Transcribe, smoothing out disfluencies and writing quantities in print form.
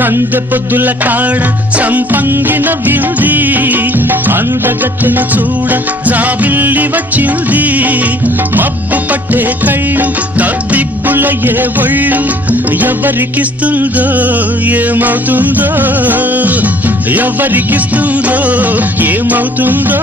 సందె పొద్దుల కాడ సంపంగిన వింది అందగత్తెను చూడ జాబిల్లి వచ్చింది మబ్బు పట్టే కళ్ళు తద్దిబ్బులయ్యే ఒళ్ళు ఎవరికిస్తుందో ఏమవుతుందో ఎవరికిస్తుందో ఏమవుతుందో